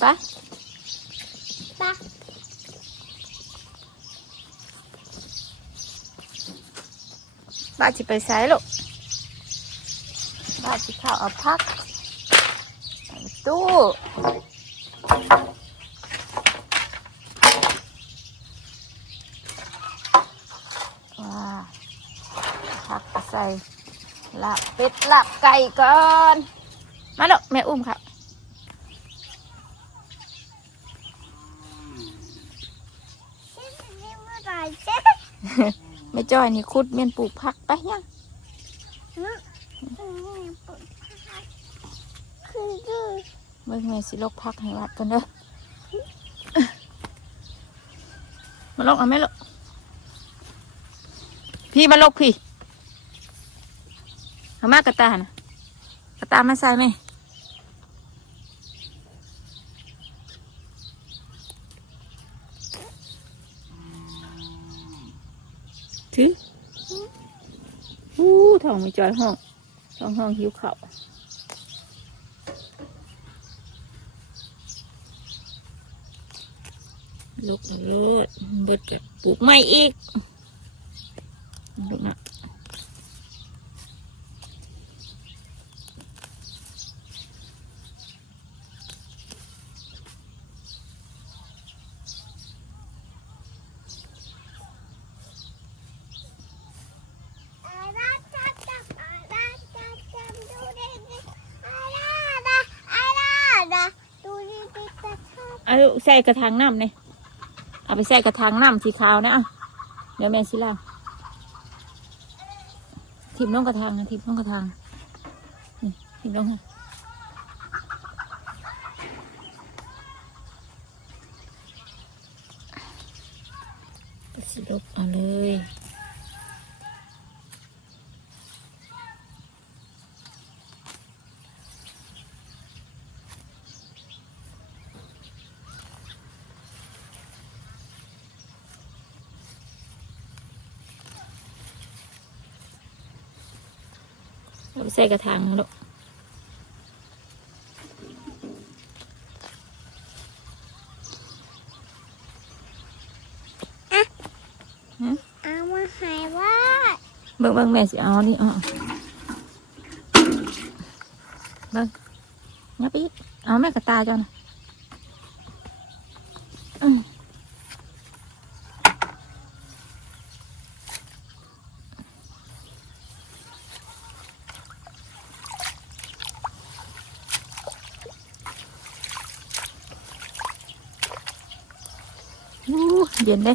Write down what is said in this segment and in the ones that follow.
ไปปะบ้าจะไปใส่ลูกบ้าจะเข้าเอาพักตู้ว้าพักใส่ลาบเป็ดลาบไก่ก่อน มาลูกแม่อุ้มครับ ฉันจะเรียกว่าอะไรเจ๊ แม่จ้อยนี่คุดเมียนปลูกผักไปยังคือดูเมื่อแม่สิลกผักให้วัดกันเด้อมาลกเอาไหมลูกพี่มาลกพี่เอามากระตานะกระตามาใส่ไหม ท้องไม่จอยห้องท้องห้องหิวข้าวลูกโลดเบิดกับปลูกไม่อีกลูกนะเอา ใส่กระถางน้ำเนี่ยเอาไปใส่กระถางน้ำสีขาวนะอะเดี๋ยวแม่สิล่างทิมน้องกระถางนะทิมน้องกระถางนี่ทิมน้องให้ก็สิลบเอาเลย เอาไปใส่กระถางนะลูกเอามาหายว่าเบิ่งเบิ่งแม่สิเอานี่เอาเบิ่งงับอีกเอาแม่กระตายจ้านะอื้ออู้เย็ นเด้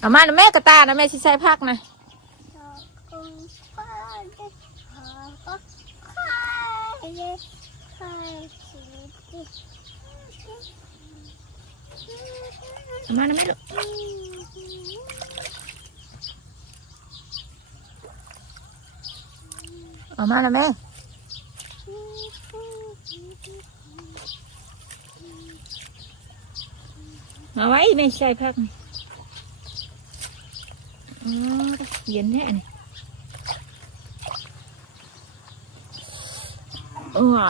เอามานะแม่กระตานะแม่ชิใส่พักนะเอามานะแม่ลูกเอามานะแม่ มาไว้แม่ใส่พักนี่อ๋อเย็นแน่นี่ว้า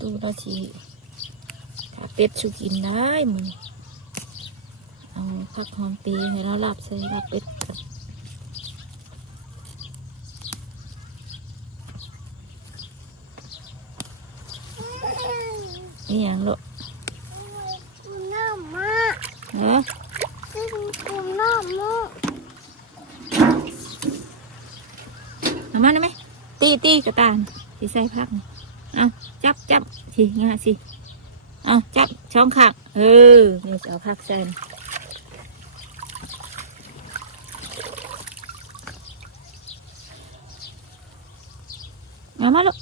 ตู้เราชีถ้าเป็ดสุกินได้มึงเอาผักหอมปีให้เราหลับใส่หลับเป็ดกัน นี่ยังลูกน้ำมาเนาะซึ่งกูน้ำมาเอามาได้ไหมตีตีกระตานสิใส่พักนี่เอาจับจับสิงาสิเอาจับช่องข้างเออนี่จะเอาพักใส่นะเอามาลูกน้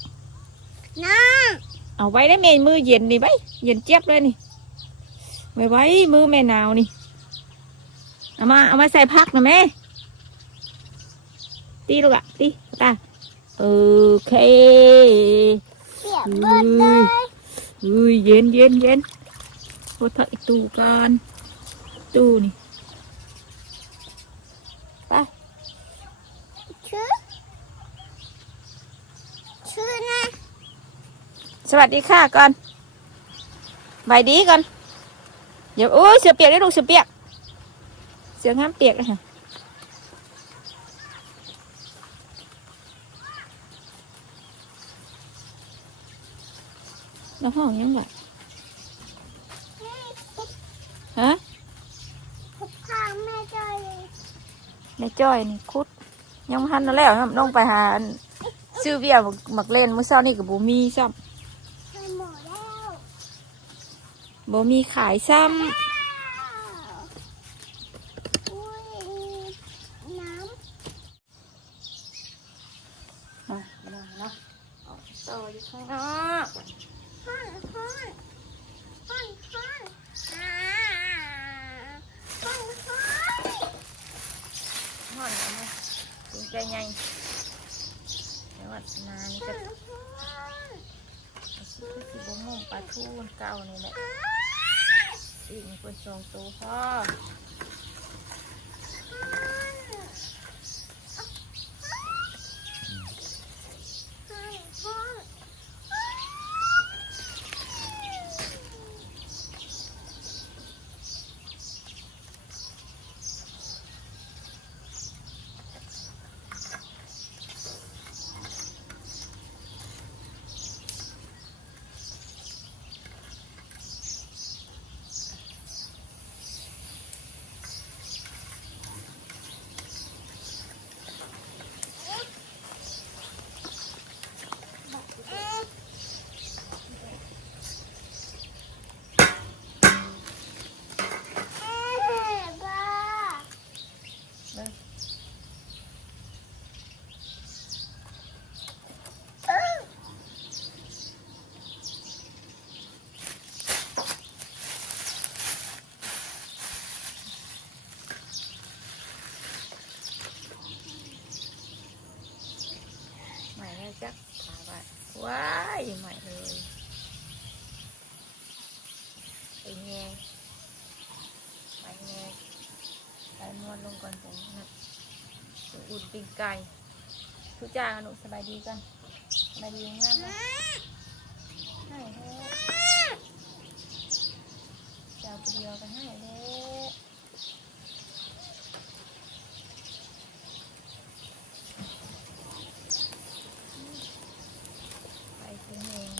เอาไว้ได้เมยมือเย็นนี่ไว้เย็นเจี๊ยบเลยนี่ไว้ไว้มือแม่นาวนี่เอามาเอามาใส่พักนะแม่ตีลูกอะตีตาโอเคเยบเบิดเลยอุ้ยเย็นเย็นเย็นโคตรอีตู้กันตู้นี่ไป สวัสดีค่ะก่อนบายดีก่อนเดี๋ยวโอ้ยเสือเปียกได้ลูกเสือเปียก เสือง้ามเปียกเลยค่ะน้องห้องยังไงฮะทุกทางแม่จอยแม่จ้อยนี่คุด ยังบ่ทันแล้วน้องไปหาซื้อเบียร์หมักเล่นเมื้อเช้านี่กับบูมีซ้ไปหมดแล้วำ บ่มีขายซ้ำยน้ำอะมาเนาะเอาต่ออยู่ข้างนอกำห้อนห้อนห้อนห้อนอ่าห้อนห้อน ห่อนเอามาถึงใจใหญ่เดี๋ยววัดนานี่ ห้ ก็ อนห้อน สิคือสิบงมปลาทูนเก่านี่แหละอีกคนสองตัวพ่อ ใหม่แล้วจักถามว่าว้ายใหม่เลยไปแงไปแงไปนวดลงก่อนผมนะจะอุ่นปิ้ งไก่ทุกจ้างหนุสบายดีกันสบายดีงามนะให้เด้อเจ้าผู้เดียวกันให้เด้อไปถึงเอง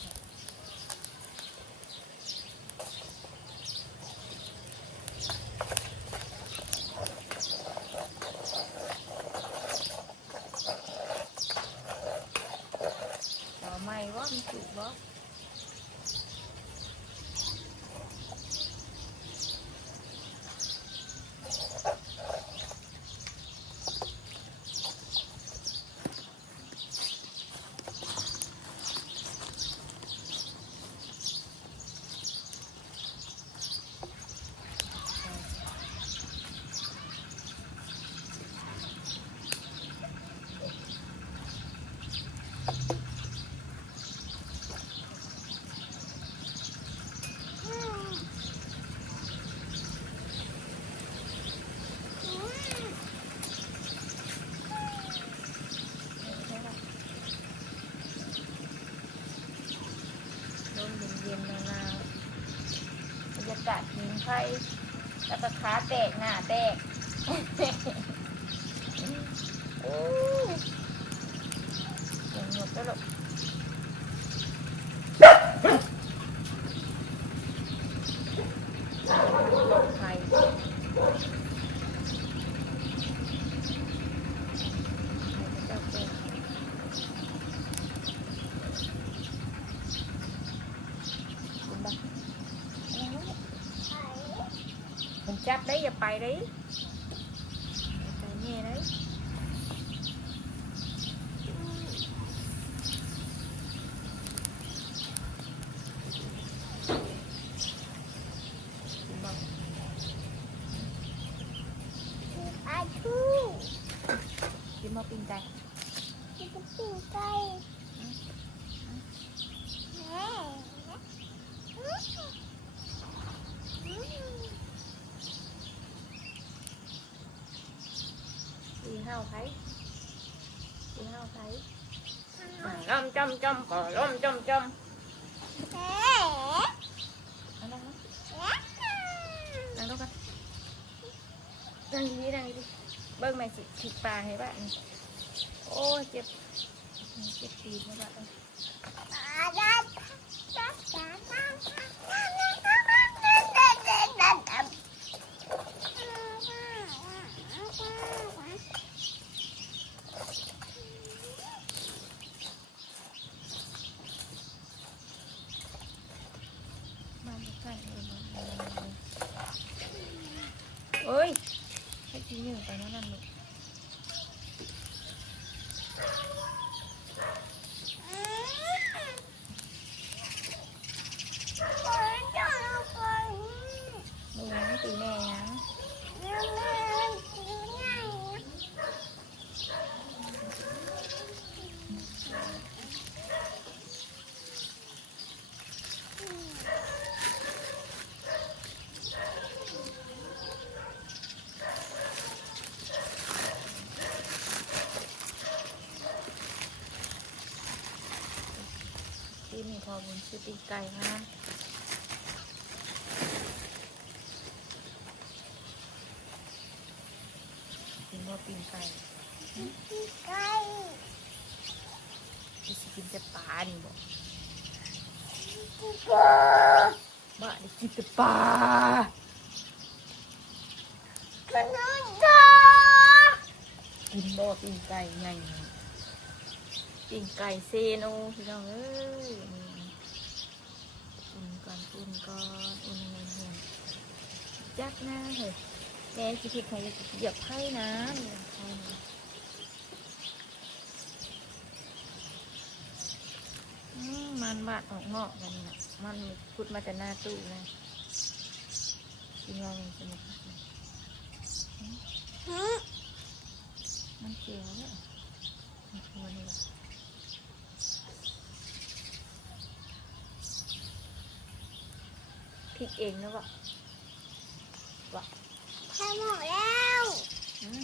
ต่อไม่ว่ามีจุดบ่ ลมเย็นๆหนาวๆบรรยากาศหิงไฟแล้ว เตะหน้าเตะ โอ้ยเสียงหมดแล้วลูกไฟเจ้าเก่งคุณบ้า ผมจับได้อย่าไปเลยไปแม่ได้คุณบ้า อาทู กินมาปิ้งไก่ จะปิ้งไก่แม่ ตีห้าวไผ่ตีห้าวไผ่อ่าล้อมจอมจอมก่อล้อมจอมจอม เอ๊ะ เอานั่งนะ เอ๊ะ นั่งลงกัน ดังนี้ดังนี้เบิ้งแม่สิถิกปลาให้บ้านโอ้เจ็บเจ็บตีนให้บ้านบ้านจะใกล้เลยโอ้ยให้กินหนึ่งไปนั่นนั่นลูก ดูนะไม่ตีแม่นะตีนี่พอ บุญซื้อตีไก่มากินว่าปีนไก่ที่สิกินจะปลานี่บอกบ้าได้กินแต่ปลากินบ่ปีนไก่ไงปีนไก่เซโนพี่น้องเอ้ย อุ่นก่อนอุ่นก่อนเงินเห็นจักหน้าเฮ้ยแกสิผิดใครจะเหยียบไพ่นะเหยียบไพ่นะมันบาดออกงอกกันนะมันพุดมาแต่หน้าตู้นะกินว่ามันสนุกมันเกี่ยวเนี่ยมันควรนี่ละ ริกเองนะวะวะใช่หมอแล้วอืม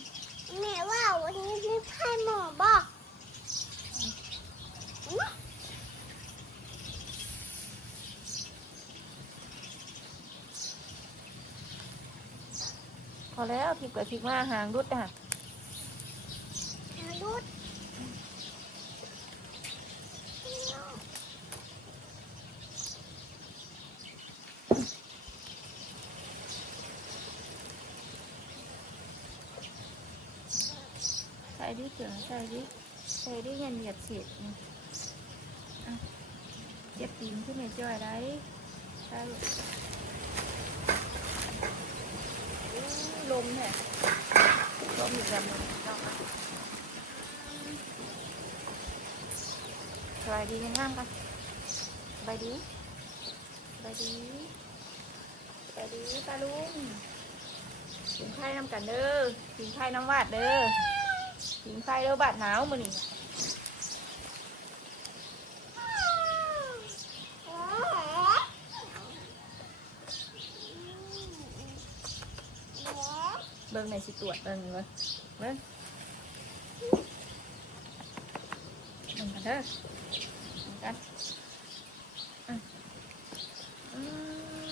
แม่ว่าวันนี้พี่ไพ่หมอบอกพอแล้วพริกกับพริกมาหางรุดอะ รุด ใส่ดิเสือใส่ดิใส่ดิเยันเหยียดเศษนี่เจ็บตีนขึ้นมาจ่อยได้ใช่อู้ลมเนี่ยลมอีกแบบนึงชอบอะสบายดียังงามกันสบายดีสบายดีสบายดีตาลุงกินไข่น้ำกันเด้อกินไข่น้ำวาดเด้อ กินไฟเด้อบาดหนาวมือนี้เบิ่งในสิตรวจเบิ่งเลยเบิ่งเบิ่งกันเด้อเบิ่งกันอืม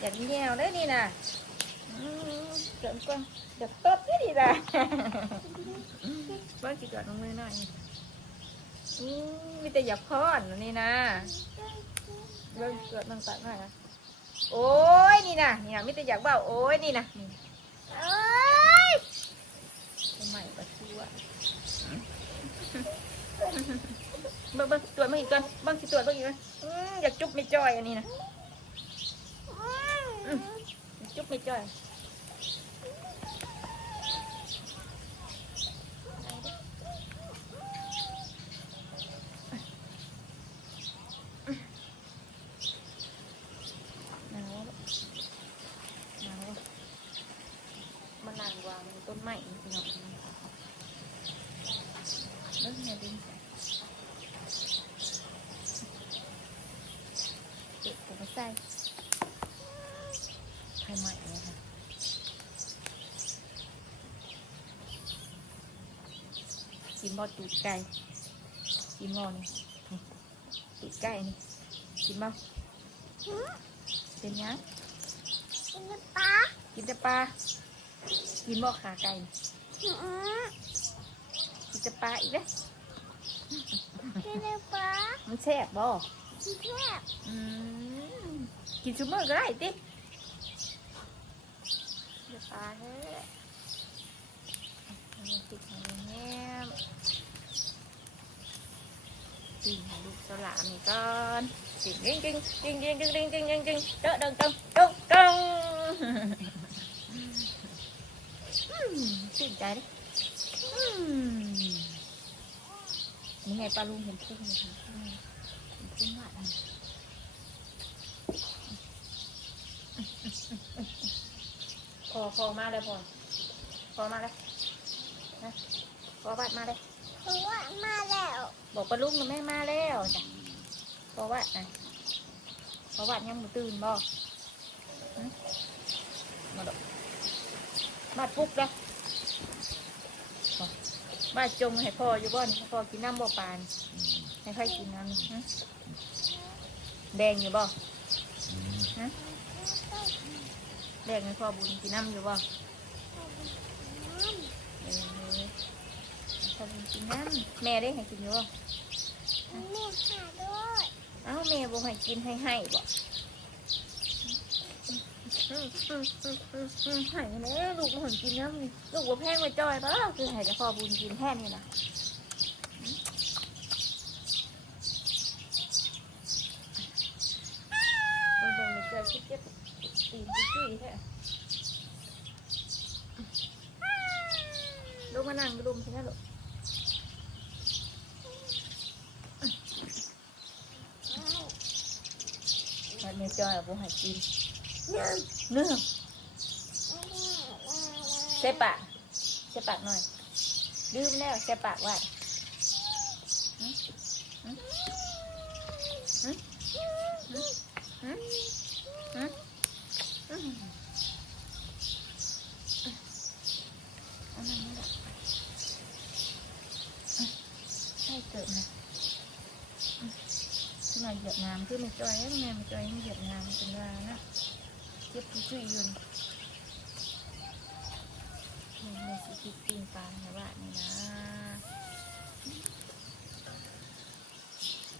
อยากแยวได้นี่นะอืมเกิดก่อนเดี๋ยวตบได้ดีนะเบิ้งสิเกิดลงมือหน่อยอืมมีแต่อย่าพอนอันนี่นะเบิ้งเกิดเบิ้งตัดหน่อยนะโอ้ยนี่นะนี่นะมีแต่อยากเบ้าโอ้ยนี่นะนี่เอ้ยทำไมประชัวเบิ้งเบิ้งตรวจมาอีกก่อนเบิ้งสิตรวจเบิ้งอีกก่อนอืมอยากจุ๊บไม่จ้อยอันนี้นะอยากจุ๊บไม่จ้อยหนาวอะหนาวอะมานั่งวางต้นไม้นี่พี่น้องเบิ้งแม่ดินเด็กผมไม่ใส่ไข่ใหม่เลยค่ะ กินบอตูดไก่กินบอนี่นี่ตูดไก่นี่กินบ่หืมเป็นหยังกินปลากินแต่ปลากินบ่ขาไก่หืมกินแต่ปลาอีกเด้อกินปลามันแซ่บบ่กินแซ่บอืมกินชุบมื้อก็ได้ติกินแต่ปลาเฮ้ยอันนี้ติดให้แง้ม กินให้ลูกสลามีก่อนจริงจริงจริงจริงจริงจริงจริงจริงจริงจริงเด้อเด้อเด้อเด้อเด้ออืมชื่นใจดิมนี่ไงปลาลุงเห็นพุ่งเลยเห็นพุ่งเห็นพุ่งว่าอันพอพอมาเลยพอพอมาเลยนะพอวัดมาเลย ว่ามาแล้ว บอกปลาลุงมันไม่มาแล้วจ้ะเพอวัดนะพอวัดยังบ่ตื่นบ่มาดอกมาปลุกแล้วมาจงให้พ่ออยู่บ่นพ่อกินน้ำบ่ปานให้ใครกินน้ำนะแดงอยู่บ่แดงให้พ่อบุญกินน้ำอยู่บ่เออพ่ อบุญกินน้ำแม่ได้ให้กินอยู่บ่แม่หาด้วยเอ้าแม่บ่ให้กินให้ให้บ่ให้แม่ลูกบ่ให้กินน้ำนี่ลูกบ่แพงไปจอยปะคือให้แต่พ่อบุญกินแค่นี้นะเบิ่งเบิ่งเลยเจอคิดเจ็บตีนจุ้ยๆแท้ลูกมานั่งดุมใช่ไหมลูกวันนี้จอยบ่ให้ กินเนื้อเสปากเสปากหน่อยลืมแล้วเสปากไว้หึหึหึหึหึหึหึเอานั่นนี่แหละอะให้เกิดนะอืมขึ้นมาเหยียบน้ำขึ้นมา จอยแม่มาจอยยังเหยียบน้ำเป็นว่านะเจ็บจุ้ยๆอยู่นี่สิคิดปิ้งปาในบ้านนี่นะ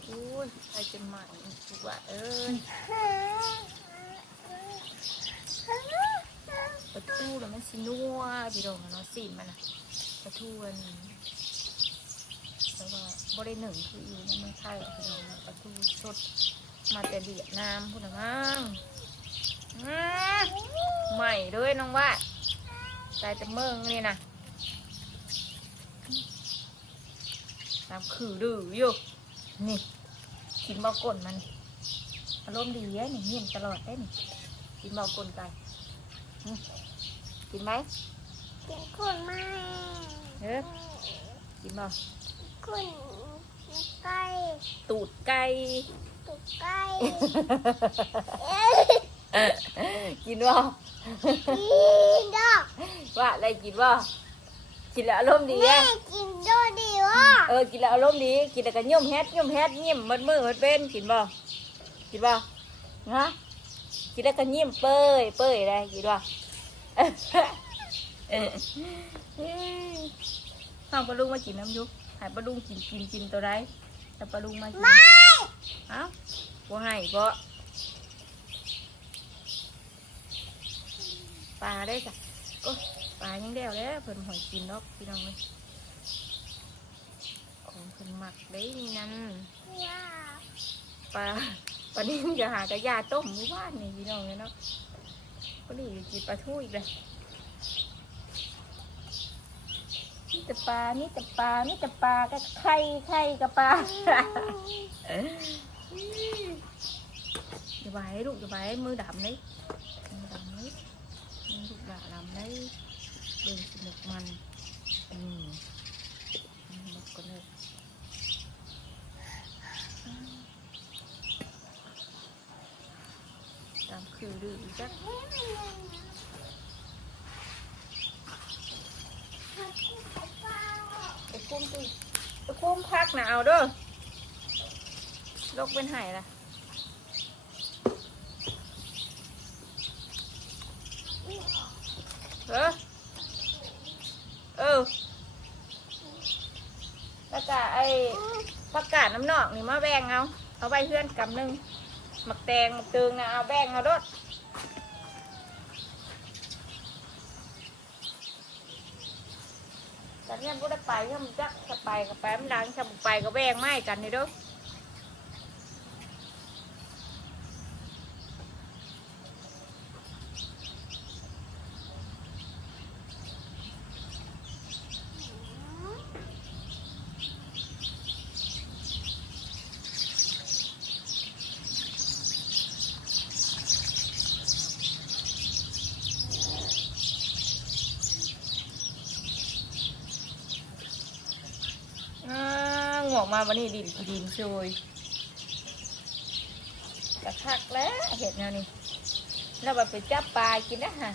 อุ้ยใครจะใหม่ทุกว่าเอ้ยปลาทูแล้วมันสินัวพี่ดองเนาะสีมันนะปลาทูอันแล้วก็บ่ได้หนึ่งคืออยู่ในเมืองไทยพี่ดองปลาทูสด มาแต่เวียดนามพุ่นนะมั้งอืมใหม่เลยน้องว่าใจจะเมืองนี่นะน้ำคือดื้ออยู่ นี่กินเบากลนมันอารมณ์ดีแย่นี่เงียบตลอดได้นี่กินเบากลนไก่อืมกินไหมกินคนมาเอ๊ะกินบ่คนไก่ตูดไก่ ตุกไก่กินบ่กินดอกว่าอะไรกินบ่กินแล้วอารมณ์ดีแม่แย่กินดูดีวะเออกินแล้วอารมณ์ดี กินแล้วก็ย่มแฮดย่มแฮดยิ้มมันมือมันเป็นกินบ่กินบ่ฮะกินแล้วก็ยิ้มเป้ยเป้ยได้กินบ่เออห้องปลาลุงมากินน้ำอยุหายปลาลุงกินกินกินตัวไรแต่ปลาลุงมากินไม่ เอ้าบ่ให้บ่ปลาได้จ้ะโอ้ยปลายังเดียวแล้วเพิ่นหอยกินเนาะพี่น้องเลยของเพิ่นหมักได้นี่นั่นว้าวปลาปลานิ่มจะหากระยาต้มหมู่บ้านนี่พี่น้องเลยเนาะก็นี่กินปลาทูอีกเลย นี่แต่ปลานี่แต่ปลานี่แต่ปลาก็ไข่ไข่กับปลาอย่าไปให้ลูกอย่าไปให้มือดำเลยมือดำเลยมือลูกด่าดำเลยเดินสนุกมันอืมนกก็เลยตามคือดื้อจ้ะ มพักนะเอาเด้อลกเป็นไห่ละเออเออประกาไอ้ประกาศน้ำนอกนี่มาแบ่งเอา เอาไปเพื่อนกำหนึ่งหมักแตงหมักตึงนะเอาแบ่งเอาด้วย เนี่ยก็ได้ไปเงี้ยมันจะจะไปกับไปมันดังจะไปกับแวงไม้กันนี่เด้อางอกมา วันนี้ดินดินช่วยกระคักแล้วเห็ดแนวนี้แล้วแบบไปจับปลากินนะฮะ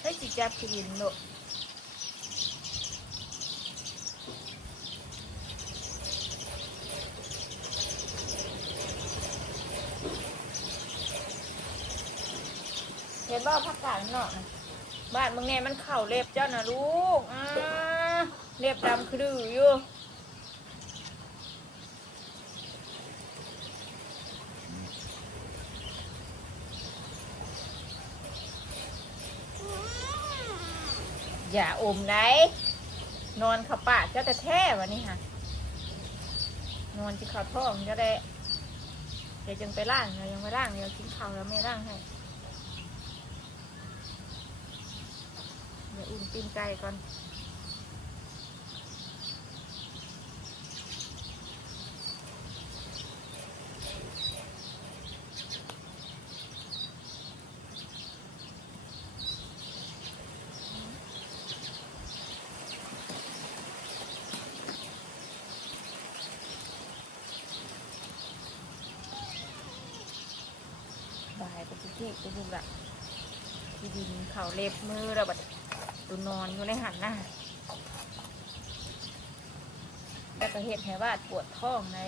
เฮ้จิจับกินโนเห็นบ่พักกาดเนาะ บ้านมึงเนี่ยมันเข่าเล็บเจ้านะลูกอ่าเล็บดำคือดื้ออยู่อย่าอมไหนนอนขับปาเจ้าแต่แท้วันนี้ค่ะนอนที่เขาท้องก็ได้เดี๋ยวจึงไปล่างเดี๋ยวยังไปล่างเดี๋ยวกินข้าวแล้วไม่ล่างให้ เดี๋ยว อุ่นตีนไก่ก่อนบายไปที่ที่ดูละที่ดินเขาเล็บมือแล้วบัด ดูนอนอยู่ในหันหน้าแล้วก็เห็ดให้ว่าปวดท้องไหน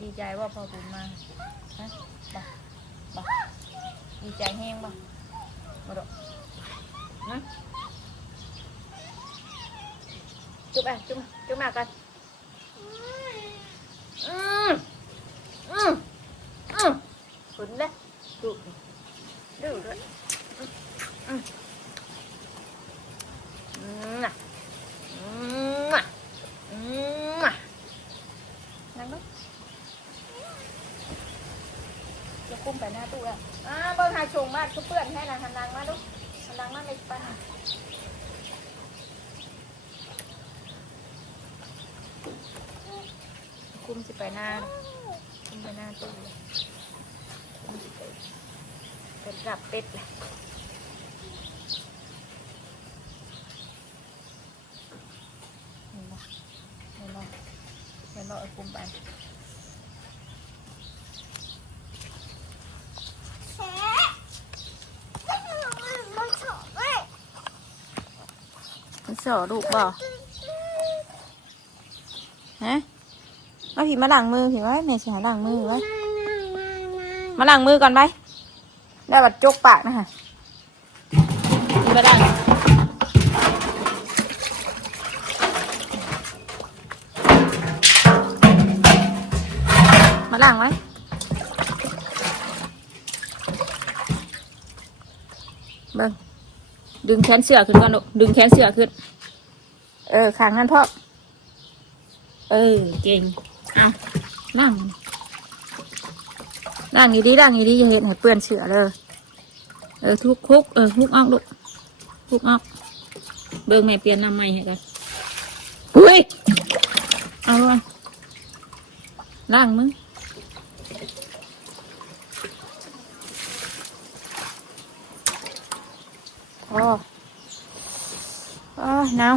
ดีใจว่าพอบุญมาฮะบ่บ่ดีใจแห้งบ่บ่ดอกนะ chụp à chụp chụp nào coi ừ Fruit. เป็นกับเป็ดเลยเห็นบ่เห็นบ่เห็นบ่เอาคุมไปแฉะมันเฉาะเว้ยมันสอลูกบ่ฮะมาผีมาหล้างมือผีไว้แม่สิหล้างมือไว้มาหล้างมือก่อนไป ได้บัดจกปากนะฮะผีมาล้างมาล้างไว้เบิ่งดึงแขนเสื้อขึ้นก่อนลูกดึงแขนเสื้อขึ้น เออขางนั้นพ่อ เออ เก่ง เอานั่ง นั่งอยู่ดีนั่งอยู่ดีอย่าเห็นให้เปื้อนเสื้อเลยเออทุกคุกเออทุกออกลูกทุกออกเบิ่งแม่เปลี่ยนน้ำใหม่ให้กันอุ้ยเอาวะล่างมึงโอ้โอ้หนาว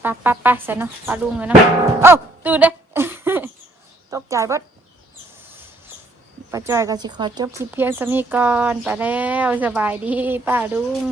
ไปไปไปใส่เนาะปลาลุงเลยเนาะโอ้ตื่นเด้ตกใจเบด ป้าจอยก็สิขอจบคลิปเพียงสำนี้ก่อนไปแล้วสบายดีป้าลุง